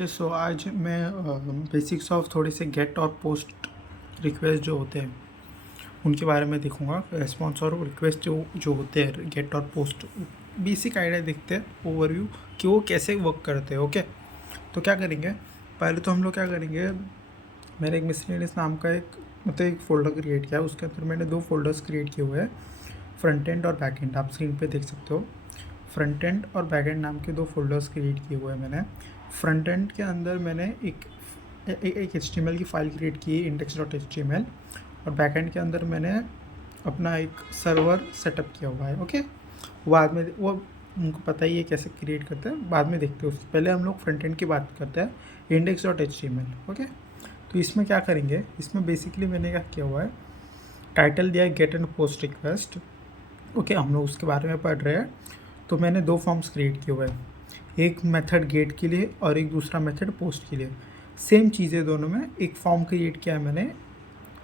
सो आज मैं basics of थोड़े से गेट और पोस्ट रिक्वेस्ट जो होते हैं उनके बारे में देखूंगा। रेस्पॉन्स और रिक्वेस्ट जो होते हैं गेट और पोस्ट, बेसिक आइडिया देखते हैं ओवरव्यू कि वो कैसे वर्क करते हैं। ओके, तो क्या करेंगे, पहले तो हम लोग क्या करेंगे, मैंने एक मिसलेनियस नाम का एक फ़ोल्डर क्रिएट किया है। उसके अंदर मैंने 2 फ़ोल्डर्स क्रिएट किए हुए हैं, फ्रंट एंड और बैक एंड। आप स्क्रीन पे देख सकते हो, फ्रंट एंड और बैक एंड नाम के 2 फ़ोल्डर्स क्रिएट किए हुए हैं मैंने। फ्रंट एंड के अंदर मैंने एक HTML की फ़ाइल क्रिएट की है, index.html, और बैक एंड के अंदर मैंने अपना एक सर्वर सेटअप किया हुआ है। ओके, बाद में वो उनको पता ही है कैसे क्रिएट करते हैं, बाद में देखते हैं। उससे पहले हम लोग फ्रंट एंड की बात करते हैं, index.html। ओके, तो इसमें क्या करेंगे, इसमें बेसिकली मैंने क्या किया हुआ है, टाइटल दिया है get and post request. Okay, हम लोग उसके बारे में पढ़ रहे हैं। तो मैंने 2 फॉर्म्स क्रिएट किए हुए हैं, एक मेथड गेट के लिए और एक दूसरा मेथड पोस्ट के लिए। सेम चीज़ें दोनों में। एक फॉर्म क्रिएट किया है मैंने,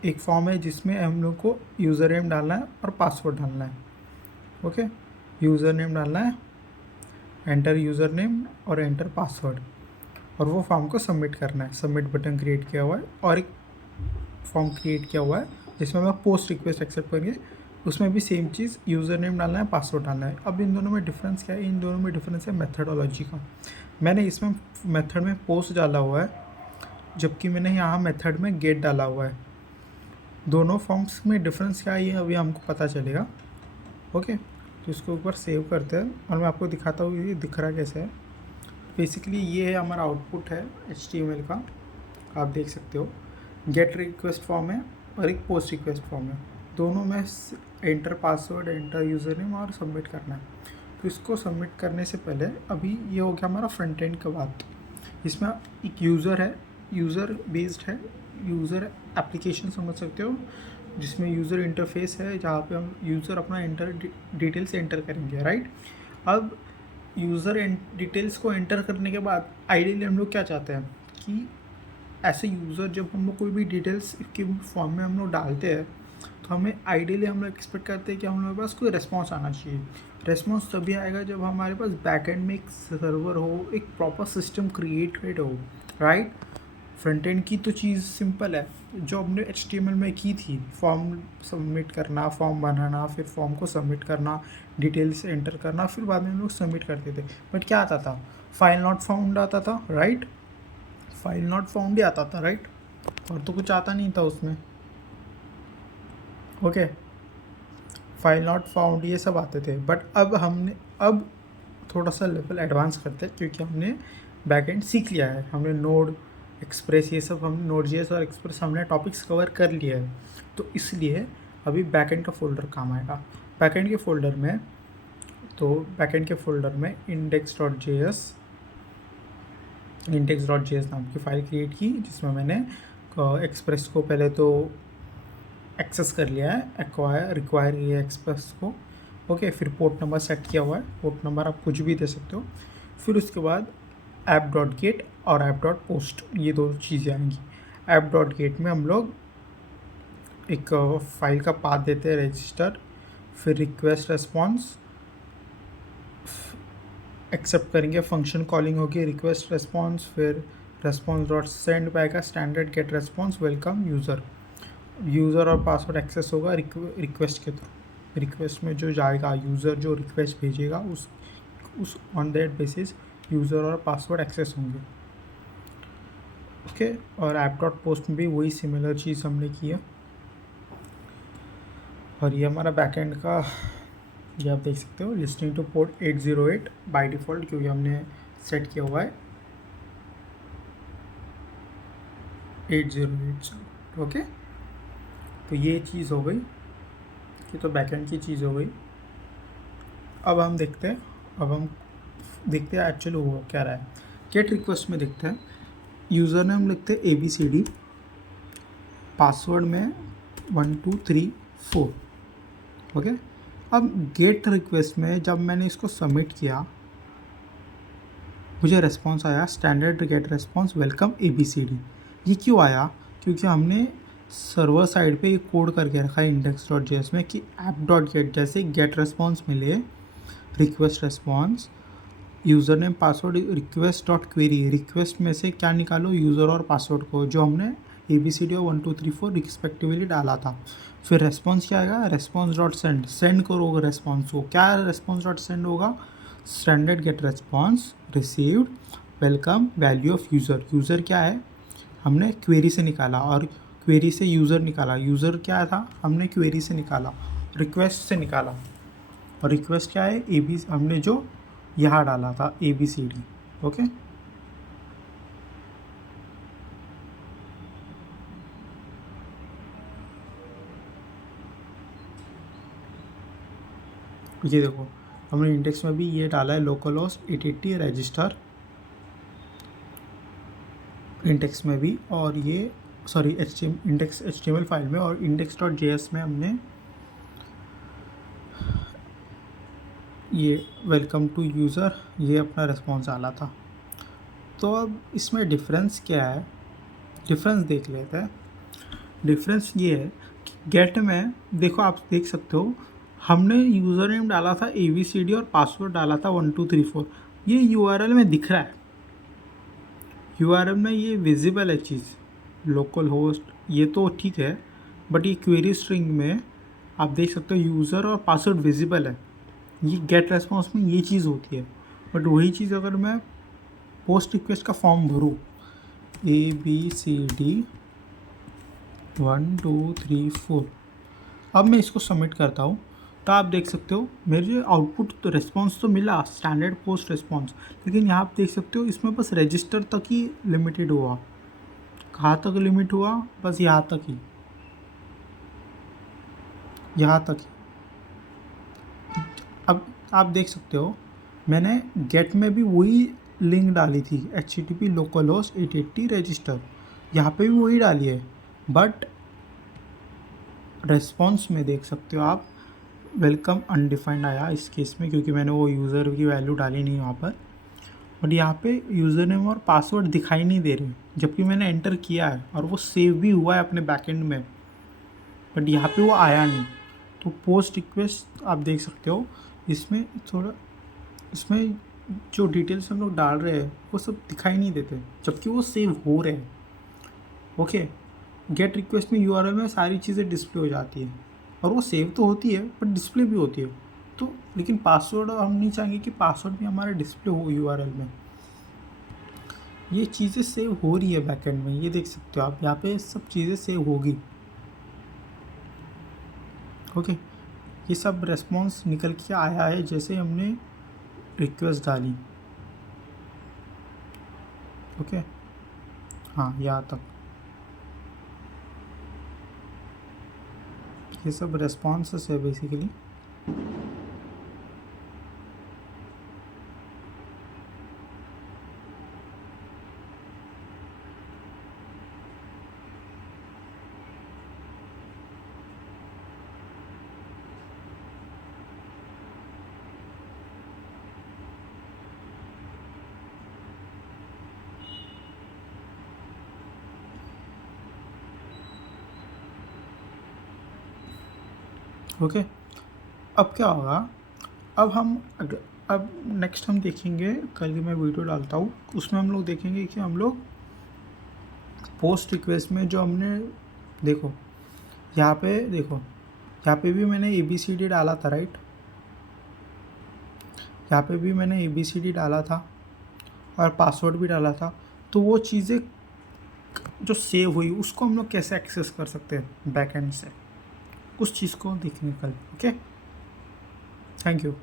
एक फॉर्म है जिसमें हम लोग को यूज़र नेम डालना है और पासवर्ड डालना है। ओके, यूज़र नेम डालना है, एंटर यूज़र नेम और एंटर पासवर्ड, और वो फॉर्म को सबमिट करना है। सबमिट बटन क्रिएट किया हुआ है। और एक फॉर्म क्रिएट किया हुआ है जिसमें मैं पोस्ट रिक्वेस्ट एक्सेप्ट करेंगे, उसमें भी सेम चीज़, यूज़र नेम डालना है, पासवर्ड डालना है। अब इन दोनों में डिफरेंस क्या है, इन दोनों में डिफरेंस है मेथडोलॉजी का। मैंने इसमें मेथड में पोस्ट डाला हुआ है, जबकि मैंने यहाँ मेथड में गेट डाला हुआ है। दोनों फॉर्म्स में डिफरेंस क्या है ये अभी हमको पता चलेगा। ओके, तो इसको ऊपर सेव करते हैं और मैं आपको दिखाता हूँ ये दिख रहा कैसे है। बेसिकली ये है हमारा आउटपुट है HTML का, आप देख सकते हो। गेट रिक्वेस्ट फॉर्म है और एक पोस्ट रिक्वेस्ट फॉर्म है। दोनों में enter password, enter user name और सबमिट करना है। तो इसको सबमिट करने से पहले अभी ये हो गया हमारा फ्रंट एंड का बात। इसमें एक यूज़र है, यूज़र बेस्ड है, यूज़र एप्लीकेशन समझ सकते हो, जिसमें यूज़र इंटरफेस है जहाँ पे हम यूज़र अपना डिटेल्स एंटर करेंगे। राइट, अब यूज़र डिटेल्स को एंटर करने के बाद आइडियली हम लोग क्या चाहते हैं कि ऐसे यूज़र जब हम लोग कोई भी डिटेल्स के फॉर्म में हम लोग डालते हैं तो हमें आइडियली हम लोग एक्सपेक्ट करते हैं कि हम लोग के पास कोई रिस्पॉन्स आना चाहिए। रिस्पॉन्स तभी आएगा जब हमारे पास बैकएंड में एक सर्वर हो, एक प्रॉपर सिस्टम क्रिएटेड हो। राइट, फ्रंट एंड की तो चीज़ सिंपल है, जो हमने HTML में की थी, फॉर्म सबमिट करना, फॉर्म बनाना, फिर फॉर्म को सबमिट करना, डिटेल्स एंटर करना, फिर बाद में हम लोग सबमिट करते थे। बट क्या आता था, फाइल नॉट फाउंड आता था। राइट, फाइल नॉट फाउंड ही आता था। राइट, और तो कुछ आता नहीं था उसमें। ओके, फाइल नॉट फाउंड ये सब आते थे। बट अब थोड़ा सा लेवल एडवांस करते हैं, क्योंकि हमने बैकएंड सीख लिया है। हमने नोड, एक्सप्रेस, ये सब हम Node.js और एक्सप्रेस हमने टॉपिक्स कवर कर लिया है। तो इसलिए अभी बैकएंड का फोल्डर काम आएगा। बैकएंड के फोल्डर में index.js नाम की फ़ाइल क्रिएट की, जिसमें मैंने एक्सप्रेस को पहले तो एक्सेस कर लिया है, रिक्वायर ये एक्सप्रेस को। ओके, फिर पोर्ट नंबर सेट किया हुआ है, पोर्ट नंबर आप कुछ भी दे सकते हो। फिर उसके बाद app.get और app.post, ये 2 चीज़ें आएंगी। app.get में हम लोग एक फाइल का पाथ देते हैं, रजिस्टर, फिर रिक्वेस्ट रेस्पॉन्स एक्सेप्ट करेंगे, फंक्शन कॉलिंग होगी, रिक्वेस्ट रेस्पॉन्स, फिर रेस्पॉन्स डॉट सेंड पाएगा, standard get response, welcome user और पासवर्ड एक्सेस होगा रिक्वेस्ट के थ्रू। रिक्वेस्ट में जो जाएगा, यूज़र जो रिक्वेस्ट भेजेगा, उस ऑन दैट बेसिस यूज़र और पासवर्ड एक्सेस होंगे। ओके, और app.post में भी वही सिमिलर चीज़ हमने की है। और ये हमारा बैकएंड का, ये आप देख सकते हो, listing two port 808 by default, क्योंकि हमने सेट किया हुआ है 808। ओके, तो ये चीज़ हो गई, ये तो बैकएंड की चीज़ हो गई। अब हम देखते हैं एक्चुअली हुआ क्या रहा है। गेट रिक्वेस्ट में देखते हैं, यूज़र नेम लिखते हैं ABCD, पासवर्ड में 1 2 3 4। ओके, अब गेट रिक्वेस्ट में जब मैंने इसको सबमिट किया, मुझे रेस्पॉन्स आया standard get response welcome ABCD। ये क्यों आया, क्योंकि हमने सर्वर साइड पे ये कोड करके रखा है index.js में कि app.get जैसे गेट रेस्पॉन्स मिले, request response, user name password request dot query, request में से क्या निकालो, यूज़र और पासवर्ड को, जो हमने ABCD और 1 2 3 4 रिस्पेक्टिवली डाला था। फिर रेस्पॉन्स क्या आएगा, रेस्पॉन्स डॉट सेंड, सेंड करोगे रेस्पॉन्स को, क्या रेस्पॉन्स डॉट सेंड होगा, standard get response received welcome value of user. User क्या है, हमने क्वेरी से निकाला और क्वेरी से यूज़र निकाला। यूज़र क्या था, हमने क्वेरी से निकाला, रिक्वेस्ट से निकाला, और रिक्वेस्ट क्या है, हमने जो यहाँ डाला था ABCD। ओके, ये देखो हमने इंडेक्स में भी ये डाला है, लोकल होस्ट 880 रजिस्टर इंडेक्स में भी, और ये सॉरी इंडेक्स HTML फाइल में, और index.js में हमने ये वेलकम टू यूज़र ये अपना रिस्पॉन्स डाला था। तो अब इसमें डिफरेंस क्या है, डिफरेंस देख लेते हैं। डिफरेंस ये है कि गेट में देखो, आप देख सकते हो हमने यूज़र नेम डाला था ABCD और पासवर्ड डाला था 1 2 3 4, ये URL में दिख रहा है, URL में ये विजिबल है चीज़, लोकल होस्ट ये तो ठीक है, बट ये क्वेरी स्ट्रिंग में आप देख सकते हो यूज़र और पासवर्ड विजिबल है, ये गेट रेस्पॉन्स में ये चीज़ होती है। बट वही चीज़ अगर मैं पोस्ट रिक्वेस्ट का फॉर्म भरूँ ABCD 1 2 3 4, अब मैं इसको सबमिट करता हूँ, तो आप देख सकते हो मेरे जो आउटपुट तो रिस्पॉन्स तो मिला स्टैंडर्ड पोस्ट रिस्पॉन्स, लेकिन यहाँ आप देख सकते हो इसमें बस रजिस्टर तक ही लिमिटेड हुआ। कहाँ तक लिमिट हुआ, बस यहाँ तक ही, यहाँ तक ही। अब आप देख सकते हो मैंने गेट में भी वही लिंक डाली थी, HTTP लोकल होस्ट 880 रजिस्टर, यहाँ पे भी वही डाली है, बट रेस्पॉन्स में देख सकते हो आप वेलकम अनडिफाइंड आया इस केस में, क्योंकि मैंने वो यूज़र की वैल्यू डाली नहीं वहाँ पर। बट यहाँ पे यूज़र नेम और पासवर्ड दिखाई नहीं दे रहे, जबकि मैंने एंटर किया है और वो सेव भी हुआ है अपने बैकएंड में, बट यहाँ पे वो आया नहीं। तो पोस्ट रिक्वेस्ट आप देख सकते हो इसमें थोड़ा, इसमें जो डिटेल्स हम लोग डाल रहे हैं वो सब दिखाई नहीं देते, जबकि वो सेव हो रहे हैं। ओके, गेट रिक्वेस्ट में URL में सारी चीज़ें डिस्प्ले हो जाती है, और वो सेव तो होती है बट डिस्प्ले भी होती है। तो लेकिन पासवर्ड हम नहीं चाहेंगे कि पासवर्ड भी हमारा डिस्प्ले हो URL में। ये चीज़ें सेव हो रही है बैकएंड में, ये देख सकते हो आप, यहाँ पे सब चीज़ें सेव होगी। ओके, ये सब रेस्पॉन्स निकल के आया है जैसे हमने रिक्वेस्ट डाली। ओके, हाँ यहाँ तक ये सब रेस्पॉन्सेस है बेसिकली। ओके, अब क्या होगा, अब नेक्स्ट हम देखेंगे, कल की मैं वीडियो डालता हूँ उसमें हम लोग देखेंगे कि हम लोग पोस्ट रिक्वेस्ट में जो हमने देखो यहाँ पे देखो, यहाँ पे भी मैंने ABCD डाला था राइट, यहाँ पे भी मैंने ABCD डाला था और पासवर्ड भी डाला था। तो वो चीज़ें जो सेव हुई उसको हम लोग कैसे एक्सेस कर सकते हैं बैकएंड से, उस चीज़ को देखने कल। Okay, thank you.